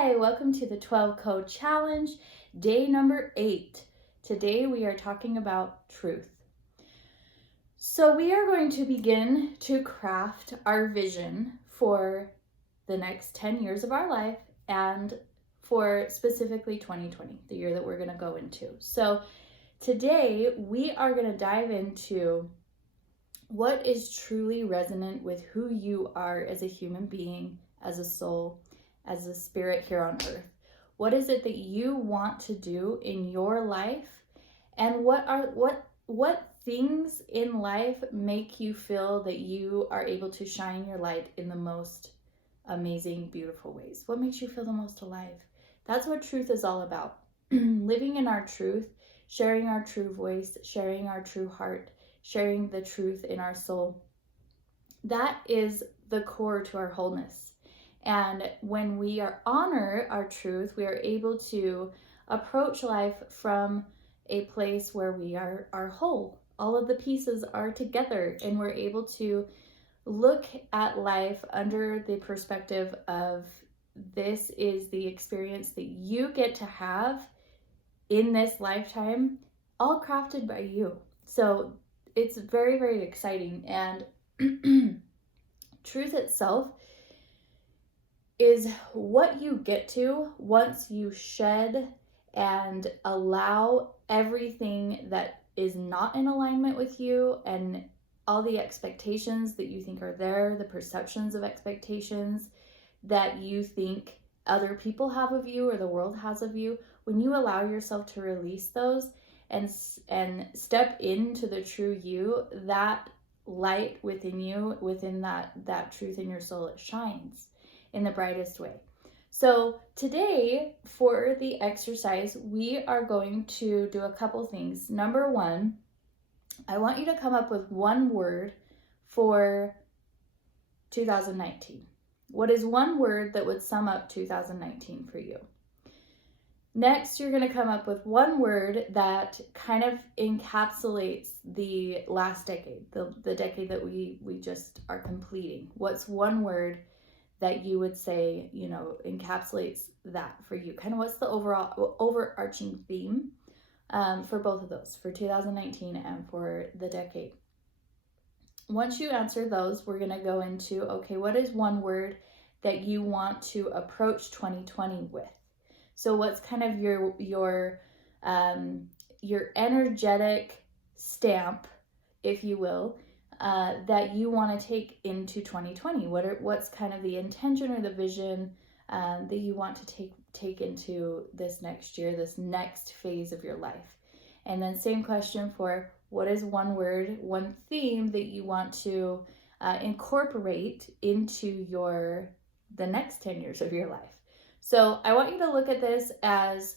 Hi, welcome to the 12 Code Challenge, day number 8. Today we are talking about truth. So we are going to begin to craft our vision for the next 10 years of our life and for specifically 2020, the year that we're going to go into. So today we are going to dive into what is truly resonant with who you are as a human being, as a soul, as a spirit here on earth. What is it that you want to do in your life, and what things in life make you feel that you are able to shine your light in the most amazing, beautiful ways? What makes you feel the most alive? That's what truth is all about. Living in our truth, sharing our true voice, sharing our true heart, sharing the truth in our soul. That is the core to our wholeness. And when we honor our truth, we are able to approach life from a place where we are whole. All of the pieces are together, and we're able to look at life under the perspective of this is the experience that you get to have in this lifetime, all crafted by you. So it's very, very exciting. And truth itself is what you get to once you shed and allow everything that is not in alignment with you and all the expectations that you think are there, the perceptions of expectations that you think other people have of you or the world has of you. When you allow yourself to release those and step into the true you, that light within you, within that truth in your soul, it shines in the brightest way. So today for the exercise, we are going to do a couple things. Number one, I want you to come up with one word for 2019. What is one word that would sum up 2019 for you? Next, you're going to come up with one word that kind of encapsulates the last decade, the decade that we just are completing. What's one word that you would say, encapsulates that for you? Kind of what's the overarching theme for both of those, for 2019 and for the decade? Once you answer those, we're going to go into, okay, what is one word that you want to approach 2020 with? So what's kind of your energetic stamp, if you will, that you want to take into 2020? What's kind of the intention or the vision that you want to take into this next year, this next phase of your life? And then same question for what is one word, one theme that you want to incorporate into the next 10 years of your life. So I want you to look at this as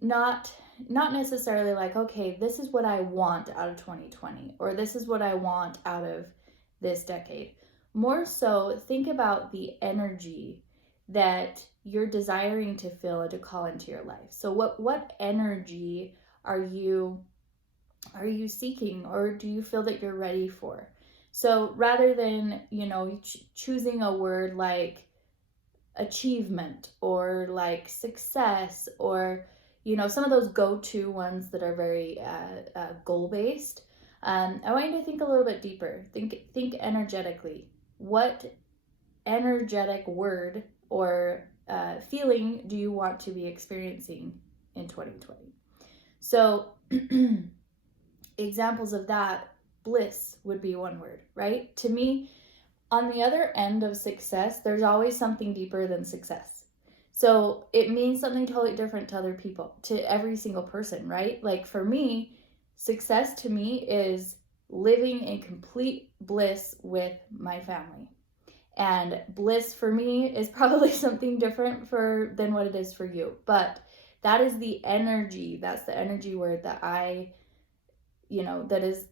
not necessarily like, okay, this is what I want out of 2020, or this is what I want out of this decade. More so, think about the energy that you're desiring to feel and to call into your life. So what energy are you seeking, or do you feel that you're ready for? So rather than, choosing a word like achievement or like success or some of those go-to ones that are very goal-based, I want you to think a little bit deeper. Think energetically. What energetic word or feeling do you want to be experiencing in 2020? So examples of that, bliss would be one word, right? To me, on the other end of success, there's always something deeper than success. So it means something totally different to other people, to every single person, right? Like for me, success to me is living in complete bliss with my family. And bliss for me is probably something different than what it is for you. But that is the energy, that's the energy word that that is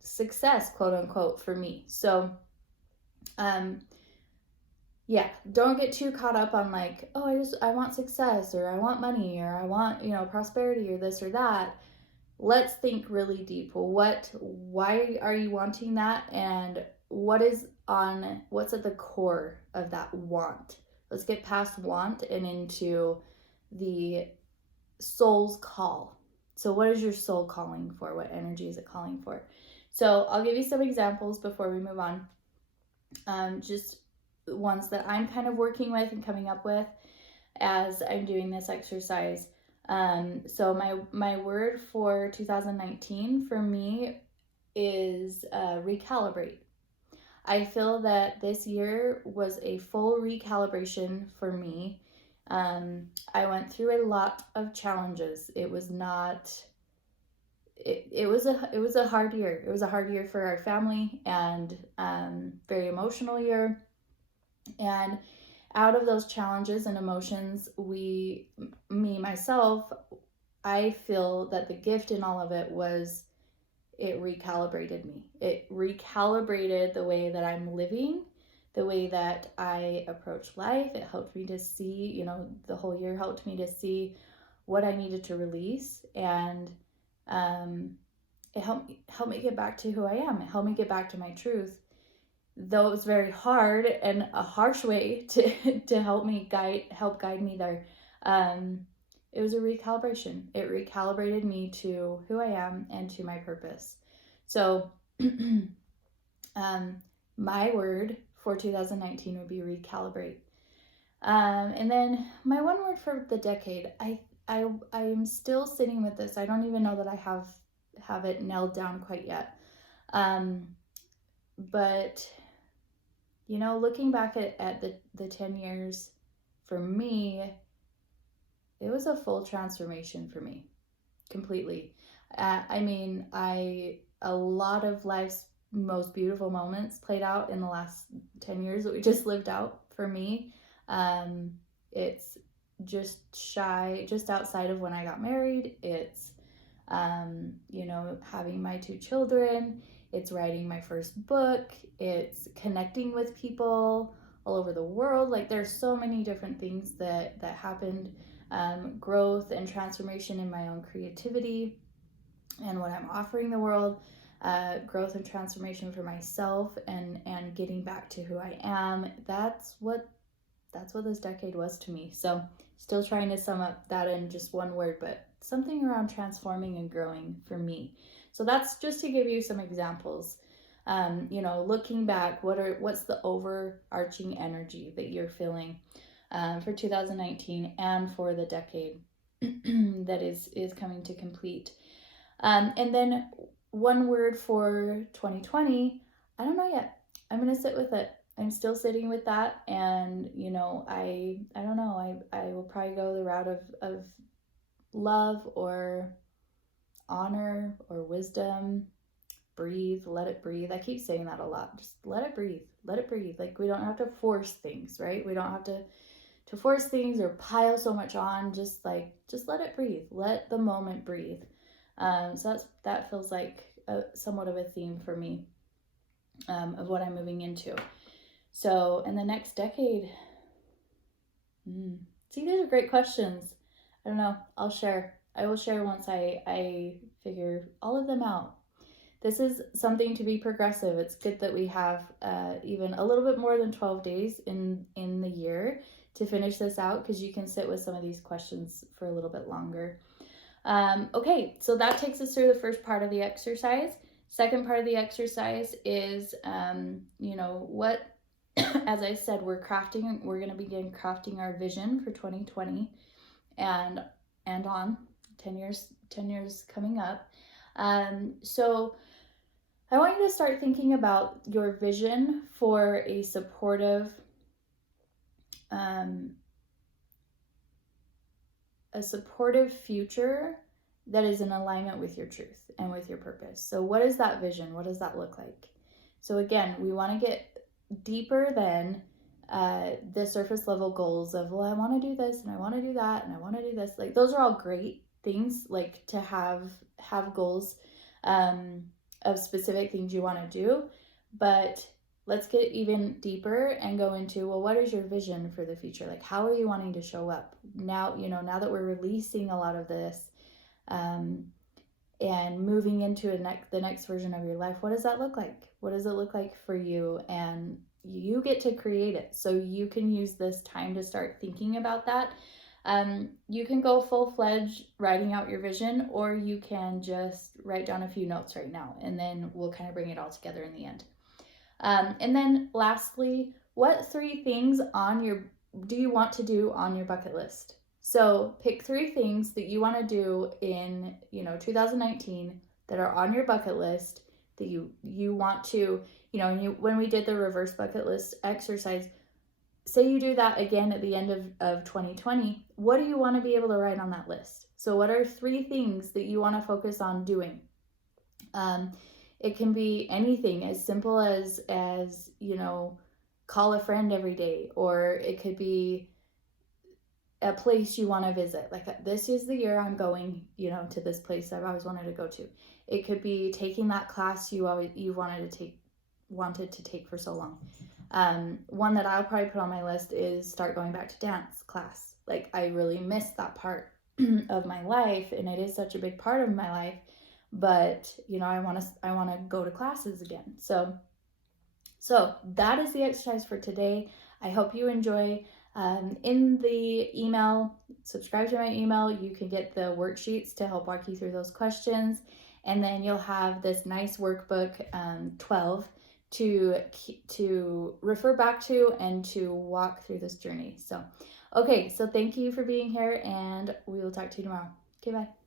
success, quote unquote, for me. So don't get too caught up on like, oh, I want success, or I want money, or I want, prosperity, or this or that. Let's think really deep. Why are you wanting that? And what's at the core of that want? Let's get past want and into the soul's call. So what is your soul calling for? What energy is it calling for? So I'll give you some examples before we move on. Just ones that I'm kind of working with and coming up with as I'm doing this exercise. So my word for 2019 for me is recalibrate. I feel that this year was a full recalibration for me. I went through a lot of challenges. It was not. It was a hard year. It was a hard year for our family and very emotional year. And out of those challenges and emotions, myself, I feel that the gift in all of it was it recalibrated me. It recalibrated the way that I'm living, the way that I approach life. It helped me to see, the whole year helped me to see what I needed to release. And it helped me get back to who I am. It helped me get back to my truth. Though it was very hard and a harsh way to help guide me there. It was a recalibration. It recalibrated me to who I am and to my purpose. So my word for 2019 would be recalibrate. And then my one word for the decade, I am still sitting with this. I don't even know that I have it nailed down quite yet. But looking back at the 10 years for me, it was a full transformation for me, completely. A lot of life's most beautiful moments played out in the last 10 years that we just lived out for me. It's just outside of when I got married. It's, having my 2 children. It's writing my first book. It's connecting with people all over the world. Like, there's so many different things that happened. Growth and transformation in my own creativity and what I'm offering the world. Growth and transformation for myself and getting back to who I am. That's what this decade was to me. So still trying to sum up that in just one word, but something around transforming and growing for me. So that's just to give you some examples. Looking back, what's the overarching energy that you're feeling for 2019 and for the decade that is coming to complete. And then one word for 2020, I don't know yet. I'm going to sit with it. I'm still sitting with that. And, I don't know. I will probably go the route of love or honor or wisdom. Breathe, let it breathe. I keep saying that a lot. Just let it breathe. Let it breathe. Like, we don't have to force things, right? We don't have to force things or pile so much on. Just let it breathe. Let the moment breathe. So that feels like somewhat of a theme for me of what I'm moving into. So in the next decade, see, these are great questions. I don't know. I will share once I figure all of them out. This is something to be progressive. It's good that we have even a little bit more than 12 days in the year to finish this out, because you can sit with some of these questions for a little bit longer. Okay, so that takes us through the first part of the exercise. Second part of the exercise is, what, as I said, we're going to begin crafting our vision for 2020 and on 10 years coming up. So I want you to start thinking about your vision for a supportive future that is in alignment with your truth and with your purpose. So what is that vision? What does that look like? So again, we want to get deeper than the surface level goals of, well, I want to do this and I want to do that and I want to do this. Like, those are all great things, like to have goals of specific things you want to do, but let's get even deeper and go into, well, what is your vision for the future? Like, how are you wanting to show up now? Now that we're releasing a lot of this and moving into the next version of your life, what does that look like? What does it look like for you? And you get to create it. So you can use this time to start thinking about that. You can go full-fledged writing out your vision, or you can just write down a few notes right now, and then we'll kind of bring it all together in the end. And then lastly, what 3 things do you want to do on your bucket list? So pick 3 things that you want to do in 2019 that are on your bucket list that you want to, when we did the reverse bucket list exercise, say you do that again at the end of 2020, what do you want to be able to write on that list? So what are 3 things that you want to focus on doing? It can be anything as simple as call a friend every day, or it could be a place you want to visit. Like, this is the year I'm going, to this place I've always wanted to go to. It could be taking that class you wanted to take for so long. One that I'll probably put on my list is start going back to dance class. Like, I really missed that part of my life, and it is such a big part of my life, but I want to go to classes again. So that is the exercise for today. I hope you enjoy. In the email, subscribe to my email, you can get the worksheets to help walk you through those questions, and then you'll have this nice workbook, 12, to refer back to and to walk through this journey. So thank you for being here, and we will talk to you tomorrow. Okay, bye.